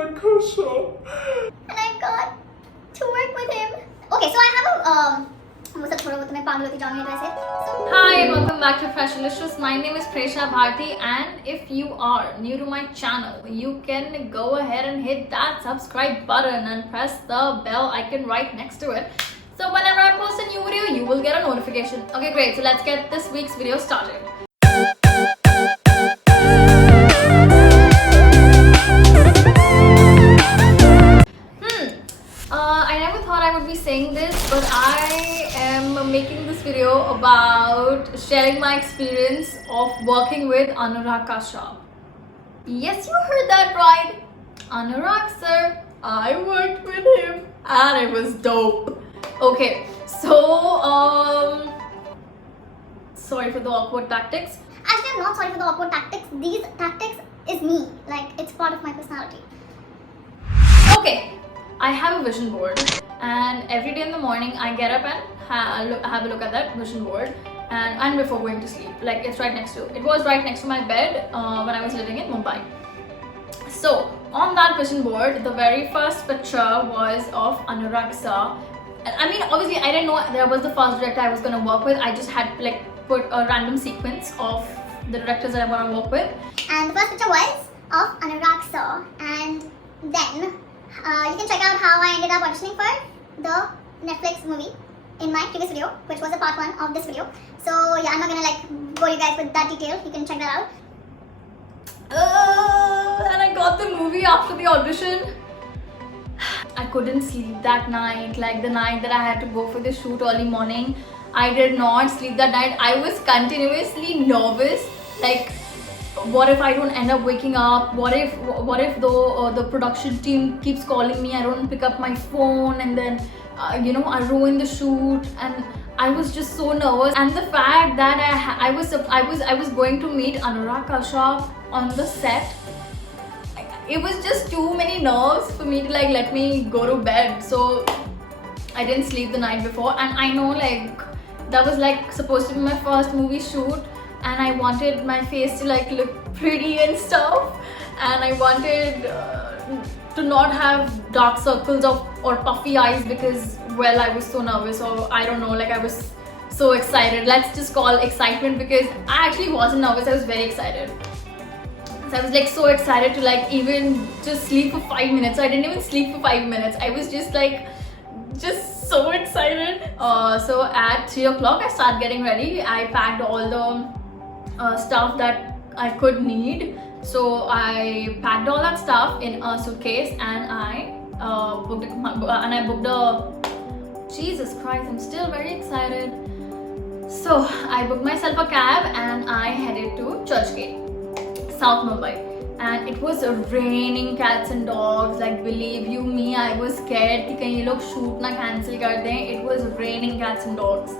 Anurag Kashyap. And I got to work with him. Okay, so I have a Hi, welcome back to Preshilicious. My name is Bharti, and if you are new to my channel, you can go ahead and hit that subscribe button and press the bell icon right next to it. So whenever I post a new video, you will get a notification. Okay, great. So let's get this week's video started. I never thought I would be saying this, but I am making this video about sharing my experience of working with Anurag Kashyap. Yes, you heard that right. Anurag sir, I worked with him and it was dope. Okay, so sorry for the awkward tactics. Actually, I'm not sorry for the awkward tactics. These tactics is me. Like, it's part of my personality. Okay, I have a vision board, and every day in the morning I get up and have a look at that vision board, and before going to sleep, like it was right next to my bed when I was living in Mumbai. So on that vision board, the very first picture was of Anurag sir. And I mean, obviously I didn't know there was the first director I was going to work with. I just had put a random sequence of the directors that I want to work with. And the first picture was of Anurag sir, and then you can check out how I ended up auditioning for the Netflix movie in my previous video, which was a part 1 of this video. So yeah, I'm not gonna bore you guys with that detail. You can check that out. And I got the movie after the audition. I couldn't sleep that night, like the night that I had to go for the shoot early morning. I did not sleep that night. I was continuously nervous, like, what if I don't end up waking up? What if the production team keeps calling me, I don't pick up my phone, and then I ruin the shoot? And I was just so nervous. And the fact that I was going to meet Anurag Kashyap on the set, it was just too many nerves for me to let me go to bed. So I didn't sleep the night before, and I know that was supposed to be my first movie shoot. And I wanted my face to look pretty and stuff, and I wanted to not have dark circles or puffy eyes because, well, I was so nervous, or I don't know, I was so excited. Let's just call excitement, because I actually wasn't nervous, I was very excited. So I was so excited to even just sleep for 5 minutes. So I didn't even sleep for 5 minutes. I was just so excited. So at 3 o'clock I started getting ready. I packed all the stuff that I could need. So I packed all that stuff in a suitcase, and I booked a Jesus Christ, I'm still very excited. So I booked myself a cab and I headed to Churchgate, South Mumbai. And it was raining cats and dogs. Believe you me, I was scared that kahin ye log shoot na cancel kar dein. It was raining cats and dogs.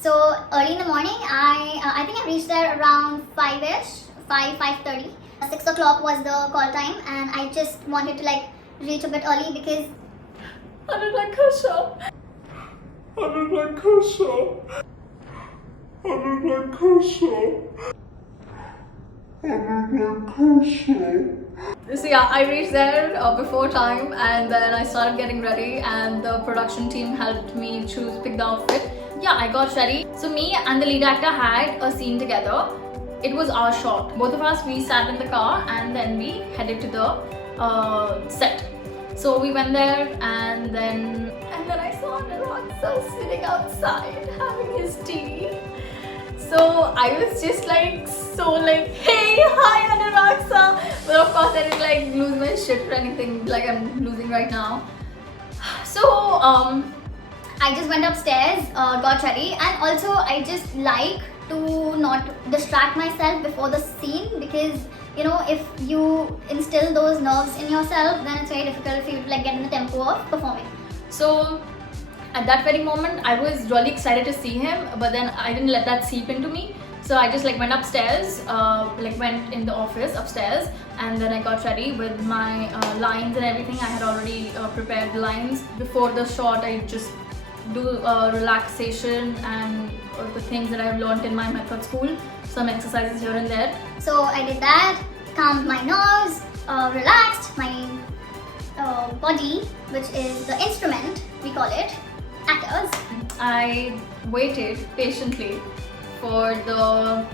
So early in the morning, I think I reached there around 5-ish, 5:30. 6 o'clock was the call time, and I just wanted to reach a bit early because Anurag Kashyap. Anurag Kashyap. Anurag Kashyap. Anurag Kashyap. So yeah, I reached there before time, and then I started getting ready, and the production team helped me pick the outfit. Yeah, I got ready. So me and the lead actor had a scene together. It was our shot. Both of us, we sat in the car and then we headed to the set. So we went there, and then I saw Anurag sir sitting outside having his tea. So I was just hey, hi Anurag sir. But of course I didn't lose my shit or anything like I'm losing right now. So I just went upstairs, got ready, and also I just like to not distract myself before the scene, because if you instill those nerves in yourself, then it's very difficult for you to get in the tempo of performing. So at that very moment I was really excited to see him, but then I didn't let that seep into me. So I just went upstairs, went in the office upstairs, and then I got ready with my lines and everything. I had already prepared the lines before the shot. I just do relaxation and the things that I've learned in my method school, some exercises here and there. So I did that, calmed my nerves, relaxed. My body, which is the instrument, we call it, actors. I waited patiently for the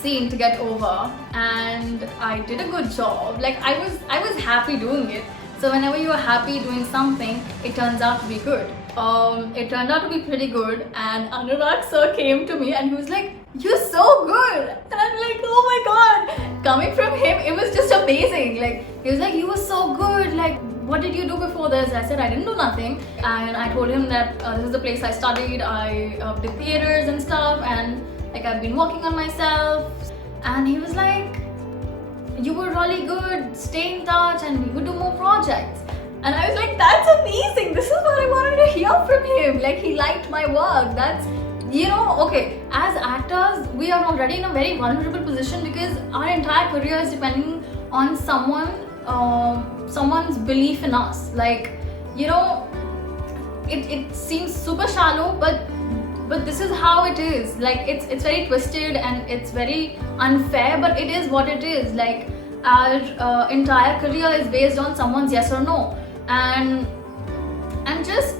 scene to get over, and I did a good job. Like I was happy doing it. So whenever you are happy doing something, it turns out to be good. It turned out to be pretty good, and Anurag sir came to me and he was like, "You're so good," and I'm like, "Oh my god!" Coming from him, it was just amazing. Like he was like, "You were so good. Like, what did you do before this?" I said, "I didn't do nothing," and I told him that this is the place I studied. I did theaters and stuff, and like I've been working on myself. And he was like, "You were really good. Stay in touch, and we would do more projects." And I was like, "That's amazing. This is what I wanted to hear from him. Like he liked my work. That's, you know, okay. As actors, we are already in a very vulnerable position because our entire career is depending on someone's belief in us. Like, you know, it seems super shallow, but this is how it is. Like it's very twisted and it's very unfair, but it is what it is. Like our entire career is based on someone's yes or no, and just,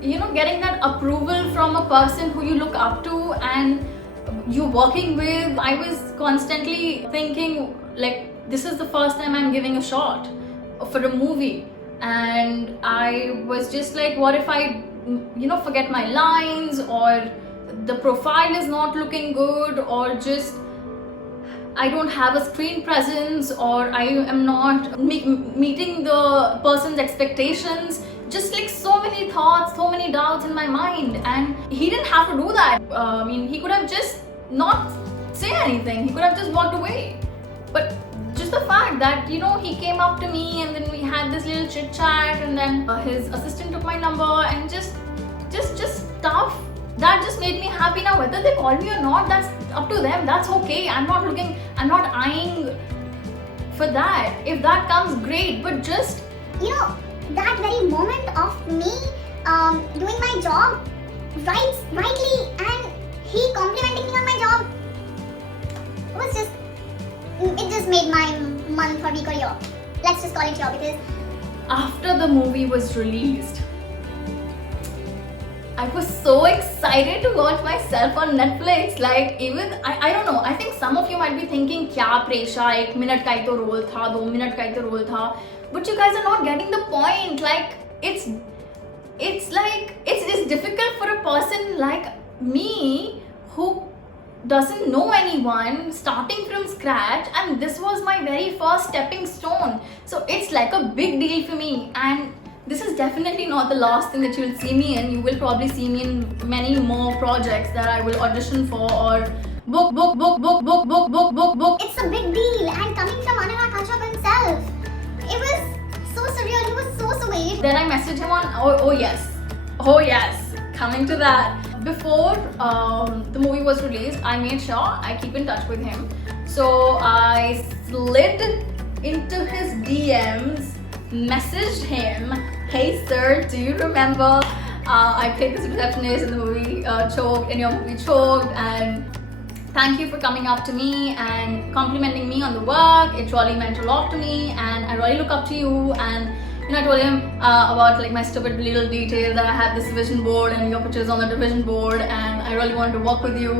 you know, getting that approval from a person who you look up to and you working with. I was constantly thinking like, this is the first time I'm giving a shot for a movie, and I was just like, what if I, you know, forget my lines, or the profile is not looking good, or just I don't have a screen presence, or I am not meeting the person's expectations. Just like so many thoughts, so many doubts in my mind, and he didn't have to do that. I mean, he could have just not say anything. He could have just walked away. But just the fact that, you know, he came up to me and then we had this little chit chat, and then his assistant took my number, and just stuff that just made me happy. Now whether they call me or not, that's up to them. That's okay. I'm not eyeing for that. If that comes, great, but just, You know, that very moment of me doing my job rightly and he complimenting me on my job was just, it just made my month or week or year. Let's just call it year, because after the movie was released, I was so excited to watch myself on Netflix. Like, even I don't know, I think some of you might be thinking, kya Presha, 1 minute ka hi to role tha, 2 minute ka hi to role tha. But you guys are not getting the point. Like, it's like, it's difficult for a person like me who doesn't know anyone, starting from scratch, and this was my very first stepping stone. So it's like a big deal for me, and this is definitely not the last thing that you'll see me in. You will probably see me in many more projects that I will audition for or book. it's a big deal, and coming from Anurag Kashyap himself, it was so surreal. He was so sweet. Then I messaged him on, oh yes, coming to that. Before the movie was released, I made sure I keep in touch with him. So I slid into his DMs, messaged him, "Hey sir, do you remember I played this receptionist in the movie Choked, in your movie Choked, and thank you for coming up to me and complimenting me on the work. It really meant a lot to me, and I really look up to you." And you know, I told him about like my stupid little detail that I had this vision board and your pictures on the division board, and I really wanted to work with you,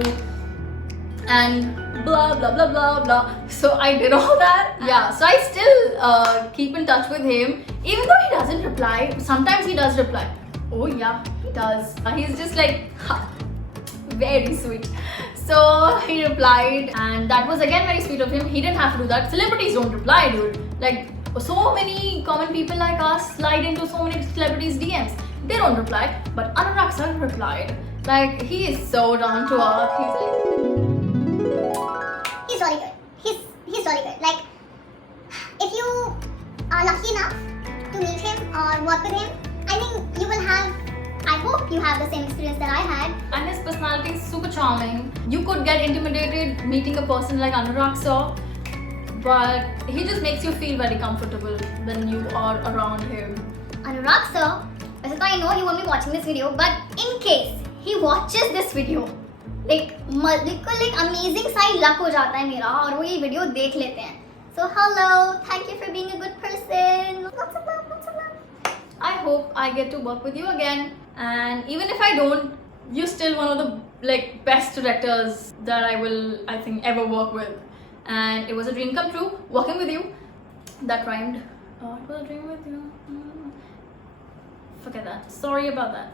and blah blah blah blah blah. So I did all that. Yeah, so I still keep in touch with him, even though he doesn't reply. Sometimes he does reply. Oh yeah, he does. He's just like, ha, very sweet. So he replied, and that was again very sweet of him. He didn't have to do that. Celebrities don't reply, dude. Like, so many common people like us slide into so many celebrities' DMs. They don't reply, but Anurag sir replied. Like, he is so down to earth. He's really good. He's really good. Like, if you are lucky enough to meet him or work with him, I think you will have, I hope you have the same experience that I had. And his personality is super charming. You could get intimidated meeting a person like Anurag sir, but he just makes you feel very comfortable when you are around him. Anurag sir, वैसे तो I know he won't be watching this video, but in case he watches this video, like amazing सा luck हो जाता है मेरा और वो ये video देख लेते हैं. So hello, thank you for being a good person. Lots of love, lots of love. I get to work with you again. And even if I don't, you're still one of the like best directors that I think ever work with. And it was a dream come true working with you. That rhymed. It was a dream with you. Forget that. Sorry about that.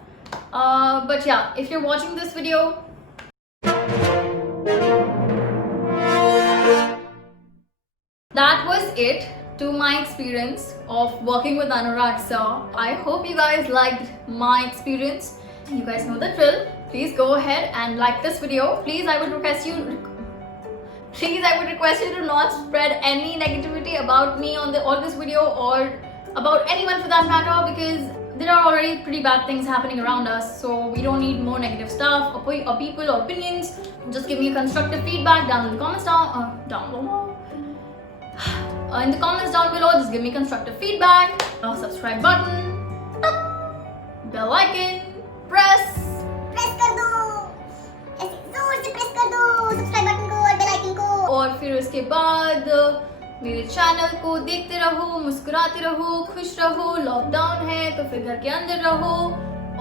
But yeah, if you're watching this video, that was it to my experience of working with Anurag sir. I hope you guys liked my experience. You guys know the drill. Please go ahead and like this video. Please, I would request you to not spread any negativity about me on this video or about anyone for that matter, because there are already pretty bad things happening around us, so we don't need more negative stuff or people or opinions. Just give me a constructive feedback down in the comments down below. In the comments down below, just give me constructive feedback. Subscribe button, bell icon, press कर दो, ऐसे जोर से press कर दो subscribe button को और bell icon को। और फिर उसके बाद मेरे चैनल को देखते रहो, मुस्कुराते रहो, खुश रहो। लॉकडाउन है तो फिर घर के अंदर रहो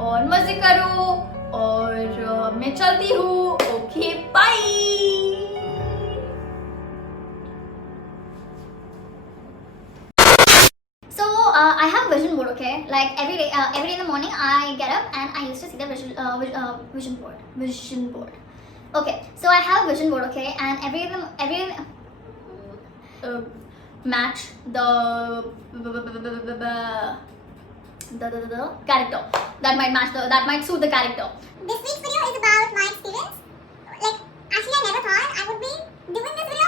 और मजे करो। और मैं चलती हूँ। Okay, bye. I have vision board, okay? Like every day in the morning I get up and I used to see the vision board. Okay, so I have vision board, okay? And every match the character that might suit the character. This week's video is about my experience. Like, actually I never thought I would be doing this video.